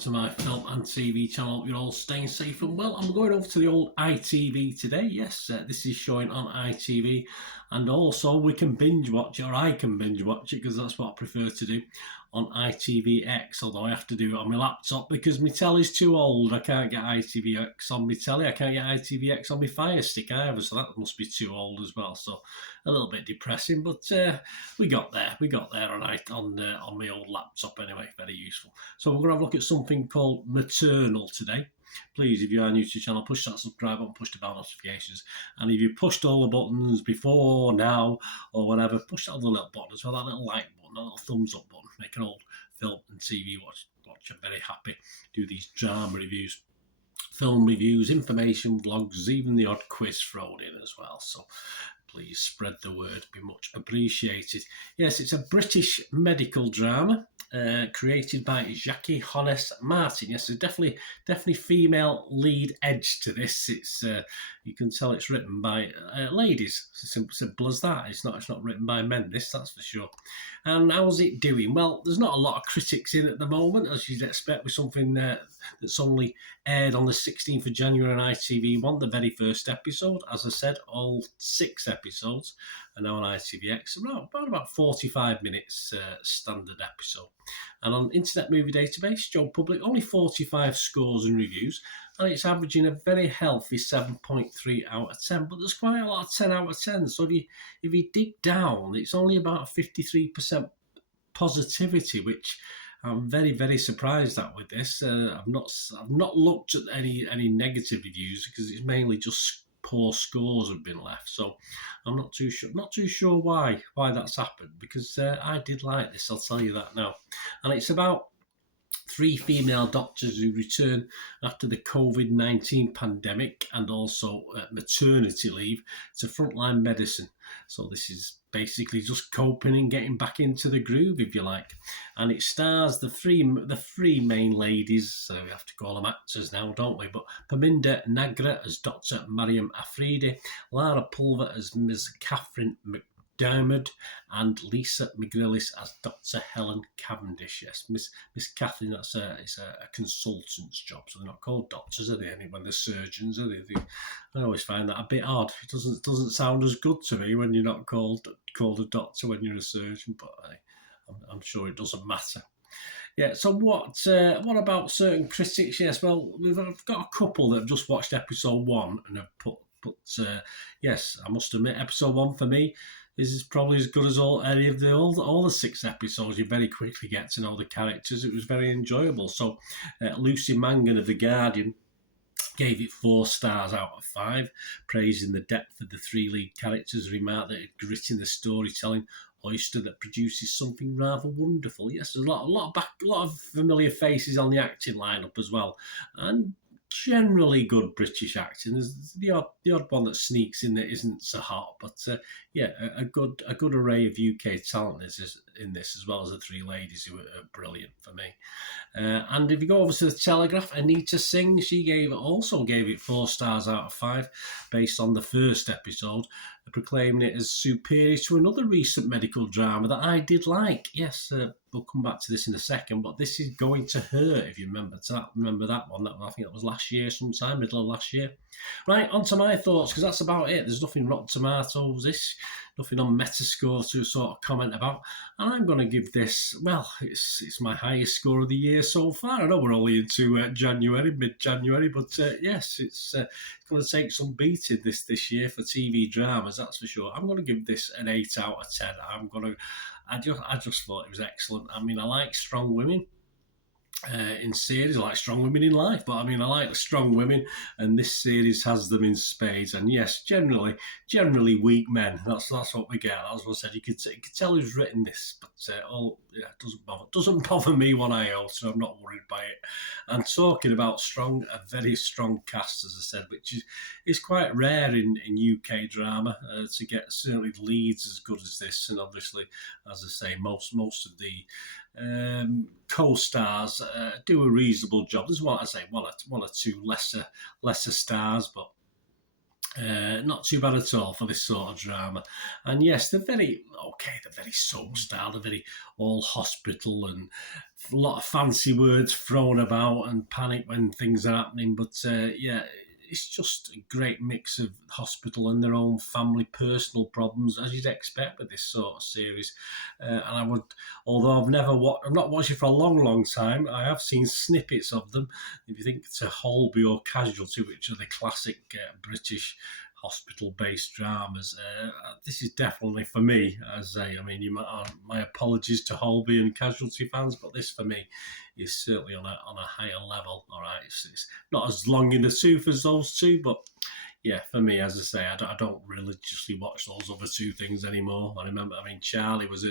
to my film and TV channel. Hope you're all staying safe and well. I'm going over to the old ITV today. Yes, this is showing on ITV, and also we can binge watch it, or I can binge watch it because that's what I prefer to do on ITVX, although I have to do it on my laptop because my telly's too old. I can't get ITVX on my telly. I can't get ITVX on my Fire Stick either, so that must be too old as well. So a little bit depressing, but we got there. We got there on my old laptop anyway. Very useful. So we're going to have a look at something called Maternal today. Please, if you are new to the channel, push that subscribe button, push the bell notifications. And if you pushed all the buttons before, now, or whatever, push that other little button as well, that little like button, that little thumbs up button. Make an old film and TV watch. I'm very happy. Do these drama reviews, film reviews, information vlogs, even the odd quiz thrown in as well. So please spread the word, be much appreciated. Yes, it's a British medical drama created by Jackie Honest Martin. Yes, there's definitely female lead edge to this. It's you can tell it's written by ladies. It's as simple as that. It's not written by men. That's for sure. And how's it doing? Well, there's not a lot of critics in at the moment, as you'd expect with something that's only aired on the 16th of January on ITV1, the very first episode. As I said, all 6 episodes are now on ITVX. Around about 45 minutes standard episode. And on Internet Movie Database, Joe Public, only 45 scores and reviews, and it's averaging a very healthy 7.3 out of 10. But there's quite a lot of 10 out of 10. So if you dig down, it's only about 53% positivity, which I'm very, very surprised at with this. I've not looked at any negative reviews because it's mainly just poor scores have been left. So I'm not too sure why that's happened, because I did like this, I'll tell you that now. And it's about 3 female doctors who return after the COVID-19 pandemic and also maternity leave to frontline medicine. So this is basically just coping and getting back into the groove, if you like. And it stars the three main ladies, so we have to call them actors now, don't we? But Paminda Nagra as Dr. Mariam Afridi, Lara Pulver as Ms. Catherine McDermott, and Lisa McGrillis as Dr. Helen Cavendish. Yes, Miss Catherine, it's a consultant's job, so they're not called doctors, are they? When they're surgeons, are they? I always find that a bit odd. It doesn't sound as good to me when you're not called a doctor when you're a surgeon, but I'm sure it doesn't matter. Yeah, so what about certain critics? Yes, well, we've got a couple that have just watched episode 1 and have put yes, I must admit, episode 1 for me is probably as good as all the 6 episodes. You very quickly get to know the characters. It was very enjoyable. So Lucy Mangan of The Guardian gave it 4 stars out of 5, praising the depth of the 3 lead characters, remarked that it grit in the storytelling oyster that produces something rather wonderful. Yes, there's a lot of familiar faces on the acting lineup as well, and generally good British acting. There's the odd one that sneaks in that isn't so hot, but yeah, a good array of UK talent is in this, as well as the 3 ladies who are brilliant for me. And if you go over to the Telegraph, Anita Singh, she also gave it 4 stars out of 5 based on the first episode, proclaiming it as superior to another recent medical drama that I did like. Yes, we'll come back to this in a second, but this is Going to Hurt, if you remember that one. I think that was last year sometime, middle of last year. Right, on to my thoughts, because that's about it. There's nothing Rotten Tomatoes-ish, nothing on Metascore to sort of comment about. And I'm going to give this, well, it's my highest score of the year so far. I know we're only into mid-January, but yes, it's going to take some beating this year for TV dramas, that's for sure. I'm going to give this an 8 out of 10. I just thought it was excellent. I mean, I like strong women in series. I like strong women in life, but I mean, I like strong women, and this series has them in spades. And yes, generally weak men. That's what we get. As I said, you could tell who's written this, but it doesn't bother me one iota, so I'm not worried by it. And talking about a very strong cast, as I said, which is quite rare in UK drama to get certainly leads as good as this. And obviously, as I say, most of the co-stars do a reasonable job. There's one or two lesser stars, but Not too bad at all for this sort of drama. And yes, they're very soap style, they're very all hospital and a lot of fancy words thrown about and panic when things are happening. But yeah, it's just a great mix of hospital and their own family personal problems, as you'd expect with this sort of series. And I would, although I've not watched it for a long time, I have seen snippets of them. If you think to Holby or Casualty, which are the classic British hospital-based dramas, this is definitely for me. As I mean, my apologies to Holby and Casualty fans, but this for me is certainly on a higher level. All right, it's not as long in the tooth as those two, but yeah, for me, as I say, I don't religiously watch those other two things anymore. I remember, I mean, Charlie was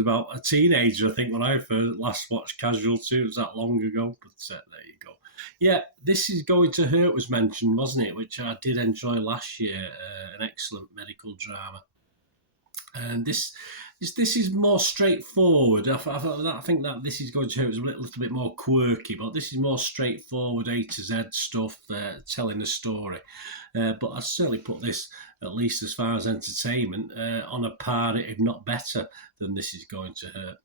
about a teenager, I think, when I first last watched Casualty. It was that long ago, but there you go. Yeah, This Is Going to Hurt was mentioned, wasn't it? Which I did enjoy last year. An excellent medical drama. And this is more straightforward. I think that This Is Going to Hurt was a little bit more quirky, but this is more straightforward A to Z stuff, telling a story. But I certainly put this, at least as far as entertainment, on a par, if not better, than This Is Going to Hurt.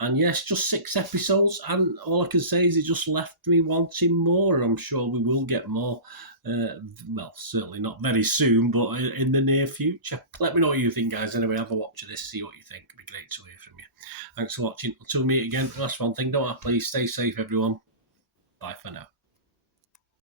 And yes, just 6 episodes, and all I can say is it just left me wanting more, and I'm sure we will get more. Well, certainly not very soon, but in the near future. Let me know what you think, guys. Anyway, have a watch of this, see what you think. It'd be great to hear from you. Thanks for watching. Until we meet again, last one thing, don't I? Please stay safe, everyone. Bye for now.